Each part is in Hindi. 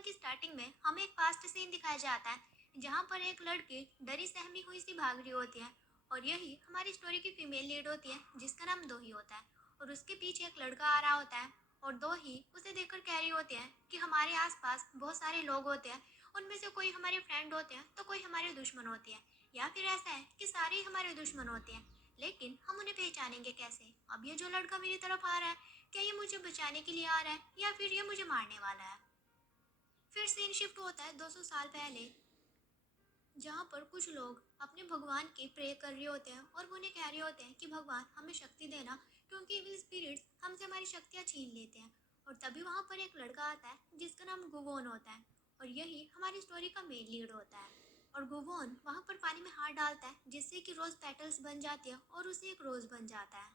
वन की स्टार्टिंग में हमें एक फास्ट सीन दिखाया जाता है जहाँ पर एक लड़की डरी सहमी हुई सी भाग रही होती है। और यही हमारी स्टोरी की फीमेल लीड होती है जिसका नाम दोही होता है। और उसके पीछे एक लड़का आ रहा होता है और दोही उसे देखकर कह रही होती है कि हमारे आसपास बहुत सारे लोग होते हैं, उनमें से कोई हमारे फ्रेंड होते हैं तो कोई हमारे दुश्मन होते हैं, या फिर ऐसा है कि सारे ही हमारे दुश्मन होते हैं। लेकिन हम उन्हें पहचानेंगे कैसे? अब ये जो लड़का मेरी तरफ आ रहा है, क्या ये मुझे बचाने के लिए आ रहा है या फिर ये मुझे मारने वाला है? फिर सीन शिफ्ट होता है 200 साल पहले, जहाँ पर कुछ लोग अपने भगवान की प्रे कर रहे होते हैं और वो उन्हें कह रहे होते हैं कि भगवान हमें शक्ति देना, क्योंकि इविल स्पिरिट्स हमसे हमारी शक्तियाँ छीन लेते हैं। और तभी वहाँ पर एक लड़का आता है जिसका नाम गुवोन होता है, और यही हमारी स्टोरी का मेन लीड होता है। और गुवोन वहाँ पर पानी में हाथ डालता है जिससे कि रोज पेटल्स बन जाती है और उसे एक रोज बन जाता है।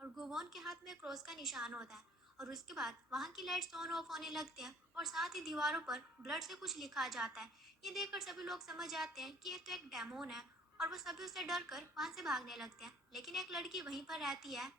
और गुवोन के हाथ में क्रॉस का निशान होता है। और उसके बाद वहाँ की लाइट्स ऑन ऑफ होने लगती हैं और साथ ही दीवारों पर ब्लड से कुछ लिखा जाता है। ये देखकर सभी लोग समझ जाते हैं कि ये तो एक डेमोन है, और वो सभी उससे डर कर वहाँ से भागने लगते हैं। लेकिन एक लड़की वहीं पर रहती है,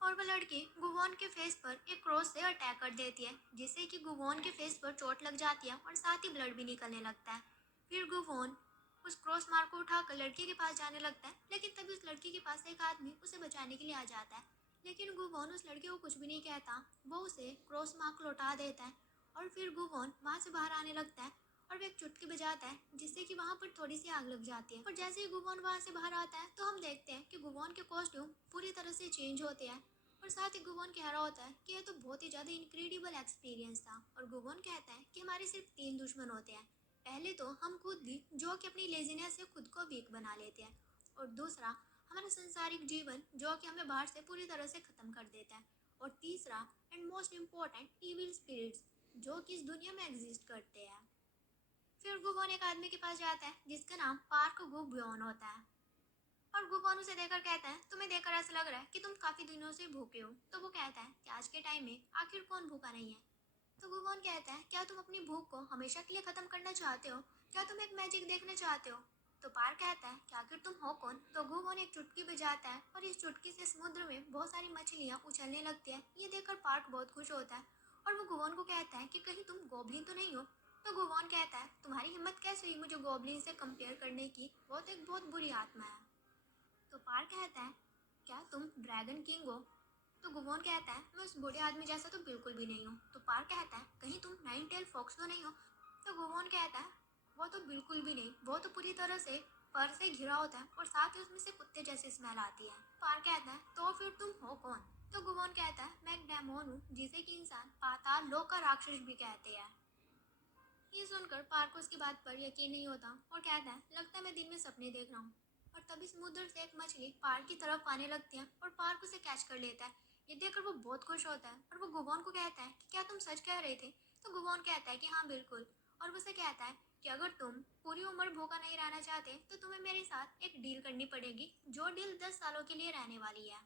और वह लड़की गुवोन के फेस पर एक क्रॉस से अटैक कर देती है जिससे कि गुवोन के फेस पर चोट लग जाती है और साथ ही ब्लड भी निकलने लगता है। फिर गुवोन उस क्रॉस मार्क को उठाकर लड़की के पास जाने लगता है, लेकिन तभी उस लड़की के पास एक आदमी उसे बचाने के लिए आ जाता है। लेकिन गुवोन उस लड़के को कुछ भी नहीं कहता, वो उसे क्रॉस मार्क लौटा देता है। और फिर गुवोन वहाँ से बाहर आने लगता है और वो एक चुटकी बजाता है जिससे कि वहाँ पर थोड़ी सी आग लग जाती है। और जैसे ही गुवोन वहाँ से बाहर आता है तो हम देखते हैं कि गुवोन के कॉस्ट्यूम पूरी तरह से चेंज होते हैं। और साथ ही गुवोन कह रहा होता है कि यह तो बहुत ही ज़्यादा इनक्रेडिबल एक्सपीरियंस था। और गुवोन कहता है कि हमारे सिर्फ 3 दुश्मन होते हैं। पहले तो हम खुद भी, जो कि अपनी लेजीनेस से खुद को वीक बना लेते हैं। और दूसरा, हमारा संसारिक जीवन, जो कि हमें बाहर से पूरी तरह से ख़त्म कर देता है। और तीसरा and most important, evil spirits, जो कि इस दुनिया में एग्जिस्ट करते हैं। फिर गुबोन एक आदमी के पास जाता है जिसका नाम पार्क गुब्योन होता है। और गुबोन उसे देखकर कहता है, तुम्हें देखकर ऐसा लग रहा है कि तुम काफ़ी दिनों से भूखे हो। तो वो कहता है कि आज के टाइम में आखिर कौन भूखा नहीं है? तो गुबोन कहता है, क्या तुम अपनी भूख को हमेशा के लिए ख़त्म करना चाहते हो? क्या तुम एक मैजिक देखना चाहते हो? तो पार कहता है कि आखिर तुम हो कौन? तो गुबोन एक चुटकी बजाता है और इस चुटकी से समुद्र में बहुत सारी मछलियाँ उछलने लगती है। ये देखकर पार्क बहुत खुश होता है और वो गुबोन को कहता है कि कहीं तुम गोबलिन तो नहीं हो? तो गुबोन कहता है, तुम्हारी हिम्मत कैसे हुई मुझे गोबलिन से कंपेयर करने की? वो तो एक बहुत बुरी आत्मा है। तो पार कहता है, क्या तुम ड्रैगन किंग हो? तो गुबोन कहता है, मैं उस बूढ़े आदमी जैसा तो बिल्कुल भी नहीं हूँ। तो पार कहता है, कहीं तुम नाइन टेल फॉक्स तो नहीं हो? तो गुबोन कहता है, वो तो बिल्कुल भी नहीं, वो तो पूरी तरह से फर से घिरा होता है और साथ ही उसमें से कुत्ते जैसी स्मेल आती है। पार कहता है, तो फिर तुम हो कौन? तो गुबोन कहता है, मैं एक डेमोन हूँ जिसे कि इंसान पाताल लोक का राक्षस भी कहते हैं। ये सुनकर पार्क को उसकी बात पर यकीन नहीं होता और कहता है, लगता है मैं दिन में सपने देख रहा हूँ। और तभी समुद्र से एक मछली पार्क की तरफ आने लगती है और पार्क उसे कैच कर लेता है। ये देखकर वो बहुत खुश होता है और वो गुबोन को कहता है कि क्या तुम सच कह रहे थे? तो गुबोन कहता है कि हाँ बिल्कुल। और वो उसे कहता है कि अगर तुम पूरी उम्र भूखा नहीं रहना चाहते तो तुम्हें मेरे साथ एक डील करनी पड़ेगी, जो डील 10 सालों के लिए रहने वाली है।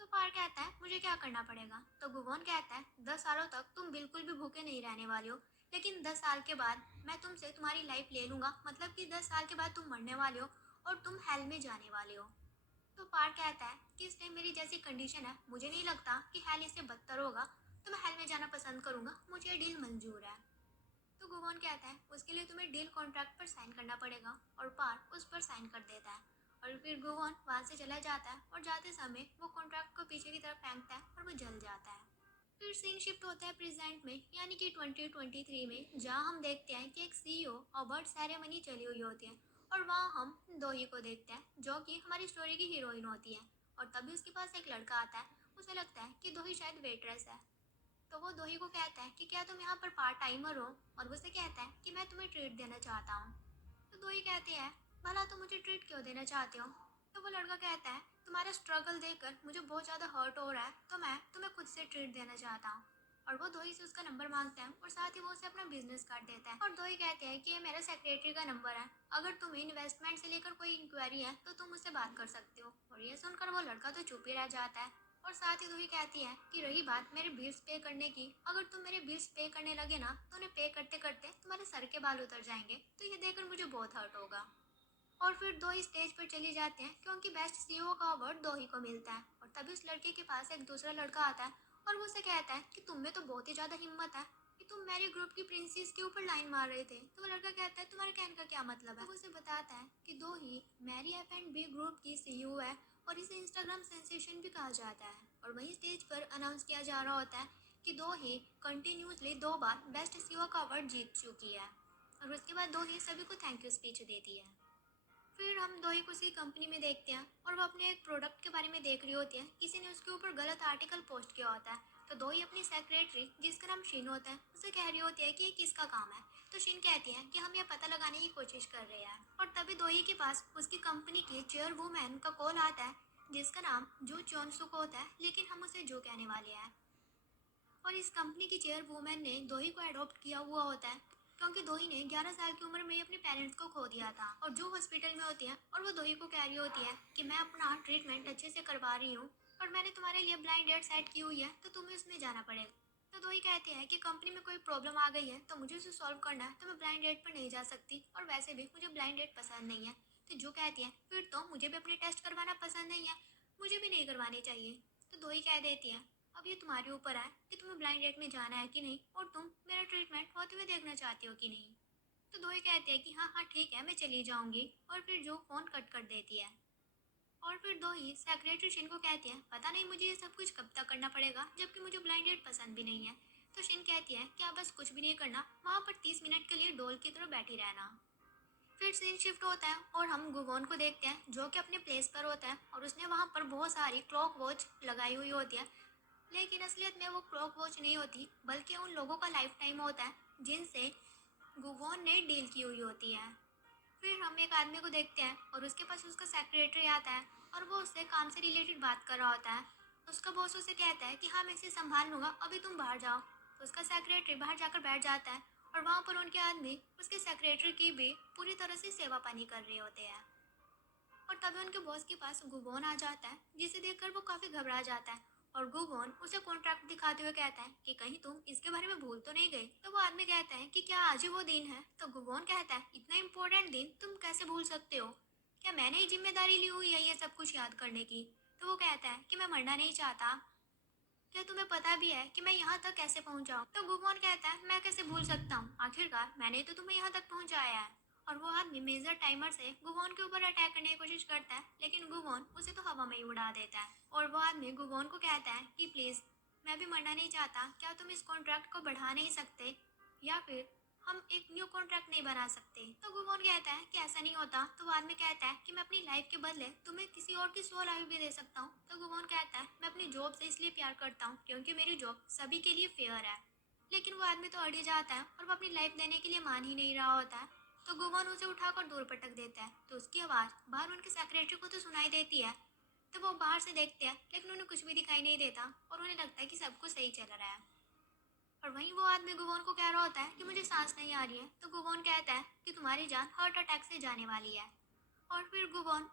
तो पार कहता है, मुझे क्या करना पड़ेगा? तो भुवन कहता है, 10 सालों तक तुम बिल्कुल भी भूखे नहीं रहने वाले हो, लेकिन 10 साल के बाद मैं तुमसे तुम्हारी लाइफ ले लूंगा, मतलब कि 10 साल के बाद तुम मरने वाले हो और तुम हेल में जाने वाले हो। तो पार कहता है कि इस टाइम मेरी जैसी कंडीशन है, मुझे नहीं लगता कि हेल इससे बदतर होगा, तो मैं हेल में जाना पसंद करूंगा, मुझे डील मंजूर है। तो गुबोन कहता है, उसके लिए तुम्हें डील कॉन्ट्रैक्ट पर साइन करना पड़ेगा। और पार उस पर साइन कर देता है और फिर गुबोन वहाँ से चला जाता है और जाते समय वो कॉन्ट्रैक्ट को पीछे की तरफ फेंकता है और वो जल जाता है। फिर सीन शिफ्ट होता है प्रेजेंट में, यानी कि 2023 में, जहाँ हम देखते हैं कि एक सीईओ अवार्ड सेरेमनी चली हुई होती है। और वहाँ हम दोही को देखते हैं जो कि हमारी स्टोरी की हीरोइन होती है। और तभी उसके पास एक लड़का आता है, उसे लगता है कि दोही शायद वेट्रेस है। तो वो दोही को कहता है कि क्या तुम यहाँ पर पार्ट टाइमर हो? और वो उसे कहता है कि मैं तुम्हें ट्रीट देना चाहता हूँ। तो दोही कहती है, भला तुम मुझे ट्रीट क्यों देना चाहते हो? तो वो लड़का कहता है, तुम्हारा स्ट्रगल देखकर मुझे बहुत ज़्यादा हर्ट हो रहा है, तो मैं तुम्हें खुद से ट्रीट देना चाहता हूँ। और वो दोही से उसका नंबर मांगता है और साथ ही वो उसे अपना बिजनेस कार्ड देता है। और दोही कहते हैं कि ये मेरा सेक्रेटरी का नंबर है, अगर तुम्हें इन्वेस्टमेंट से लेकर कोई इंक्वायरी है तो तुम उससे बात कर सकते हो। और ये सुनकर वो लड़का तो चुप ही रह जाता है। और साथ ही दोही कहती है कि रही बात मेरे बिल्स पे करने की, अगर तुम मेरे बिल्स पे करने लगे ना तो उन्हें पे करते करते तुम्हारे सर के बाल उतर जाएंगे, तो ये देखकर मुझे बहुत हर्ट होगा। और फिर दोही स्टेज पर चली जाते हैं क्योंकि बेस्ट सीईओ का अवार्ड दोही को मिलता है। और तभी उस लड़के के पास एक दूसरा लड़का आता है और वो उसे कहता है कि तुम में तो बहुत ही ज़्यादा हिम्मत है, कि तुम मेरे ग्रुप की प्रिंसेस के ऊपर लाइन मार रहे थे। तो वो लड़का कहता है तुम्हारे कहने का क्या मतलब है। तो वो उसे बताता है कि दो ही Mary F and B group की सीईओ है और इसे इंस्टाग्राम सेंसेशन भी कहा जाता है। और वहीं स्टेज पर अनाउंस किया जा रहा होता है कि दो ही कंटिन्यूसली 2 बार बेस्ट सीईओ का अवार्ड जीत चुकी है। और उसके बाद दो ही सभी को थैंक यू स्पीच देती है। फिर हम दोही को उसी कंपनी में देखते हैं और वो अपने एक प्रोडक्ट के बारे में देख रही होती है। किसी ने उसके ऊपर गलत आर्टिकल पोस्ट किया होता है। तो दोही अपनी सेक्रेटरी जिसका नाम शिन होता है उसे कह रही होती है कि ये किसका काम है। तो शिन कहती है कि हम ये पता लगाने की कोशिश कर रहे हैं। और तभी दोही के पास उसकी कंपनी के चेयरवुमैन का कॉल आता है जिसका नाम जू चोनसुक होता है, लेकिन हम उसे जो कहने वाले हैं। और इस कंपनी की चेयरवुमैन ने दोही को अडॉप्ट किया हुआ होता है क्योंकि दोही ने 11 साल की उम्र में ही अपने पेरेंट्स को खो दिया था। और जो हॉस्पिटल में होती है और वो दोही को कह रही होती है कि मैं अपना ट्रीटमेंट अच्छे से करवा रही हूँ और मैंने तुम्हारे लिए ब्लाइंड डेट सेट की हुई है तो तुम्हें उसमें जाना पड़ेगा। तो दोही कहती है कि कंपनी में कोई प्रॉब्लम आ गई है तो मुझे उसे सॉल्व करना है, तो मैं ब्लाइंड डेट पर नहीं जा सकती और वैसे भी मुझे ब्लाइंड डेट पसंद नहीं है। तो जो कहती है फिर तो मुझे भी अपने टेस्ट करवाना पसंद नहीं है, मुझे भी नहीं करवाने चाहिए। तो दोही कह देती है अब ये तुम्हारे ऊपर है कि तुम्हें ब्लाइंड डेट में जाना है कि नहीं और तुम मेरा ट्रीटमेंट होते हुए देखना चाहती हो कि नहीं। तो दोही कहते हैं कि हाँ हाँ ठीक है मैं चली जाऊंगी और फिर जो फोन कट कर देती है। और फिर दोही सेक्रेटरी शिन को कहती है पता नहीं मुझे ये सब कुछ कब तक करना पड़ेगा जबकि मुझे ब्लाइंड डेट पसंद भी नहीं है। तो शिन कहती है कि आप बस कुछ भी नहीं करना, वहाँ पर 30 मिनट के लिए डोल की तरह बैठी रहना। फिर सीन शिफ्ट होता है और हम गुगोन को देखते हैं जो कि अपने प्लेस पर होता है और उसने वहाँ पर बहुत सारी क्लॉक वॉच लगाई हुई होती है। लेकिन असलियत में वो क्लॉक वॉच नहीं होती बल्कि उन लोगों का लाइफ टाइम होता है जिनसे गुगोन ने डील की हुई होती है। फिर हम एक आदमी को देखते हैं और उसके पास उसका सेक्रेटरी आता है और वो उससे काम से रिलेटेड बात कर रहा होता है। उसका बॉस उसे कहता है कि हाँ मैं इसे संभाल लूँगा, अभी तुम बाहर जाओ। तो उसका सेक्रेटरी बाहर जाकर बैठ जाता है और वहाँ पर उनके आदमी उसके सेक्रेटरी की भी पूरी तरह से सेवा पानी कर रहे होते हैं। और तभी उनके बॉस के पास गुगोन आ जाता है जिसे देखकर वो काफ़ी घबरा जाता है। और गुगोन उसे कॉन्ट्रैक्ट दिखाते हुए कहता है कि कहीं तुम इसके बारे में भूल तो नहीं गए। तो वो आदमी कहता है कि क्या आज ही वो दिन है। तो गुगोन कहता है इतना इम्पोर्टेंट दिन तुम कैसे भूल सकते हो, क्या मैंने ही जिम्मेदारी ली हुई है ये सब कुछ याद करने की। तो वो कहता है कि मैं मरना नहीं चाहता, क्या तुम्हें पता भी है कि मैं यहाँ तक कैसे पहुँचा। तो गुगोन कहता है मैं कैसे भूल सकता हूँ, आखिरकार मैंने तो तुम्हें यहाँ तक पहुँचाया है। और वो आदमी मेजर टाइमर से गुगोन के ऊपर अटैक करने की कोशिश करता है लेकिन गुगोन उसे तो हवा में ही उड़ा देता है। और वो आदमी गुगोन को कहता है कि प्लीज़ मैं भी मरना नहीं चाहता, क्या तुम इस कॉन्ट्रैक्ट को बढ़ा नहीं सकते या फिर हम एक न्यू कॉन्ट्रैक्ट नहीं बना सकते। तो गुगोन कहता है कि ऐसा नहीं होता। तो वो आदमी कहता है कि मैं अपनी लाइफ के बदले तुम्हें किसी और की 100 लाइफ भी दे सकता हूँ। तो गुगोन कहता है मैं अपनी जॉब से इसलिए प्यार करता हूँ क्योंकि मेरी जॉब सभी के लिए फेयर है। लेकिन वो आदमी तो अड़ ही जाता है और वो अपनी लाइफ देने के लिए मान ही नहीं रहा होता है। तो गुगोन उसे उठाकर दूर पटक देता है। तो उसकी आवाज़ बाहर उनके सेक्रेटरी को तो सुनाई देती है। तो वो बाहर से देखते हैं लेकिन उन्हें कुछ भी दिखाई नहीं देता और उन्हें लगता है कि सब कुछ सही चल रहा है। और वहीं वो आदमी गुगोन को कह रहा होता है कि मुझे सांस नहीं आ रही है। तो गुगोन कहता है कि तुम्हारी जान हार्ट अटैक से जाने वाली है। और फिर गुगोन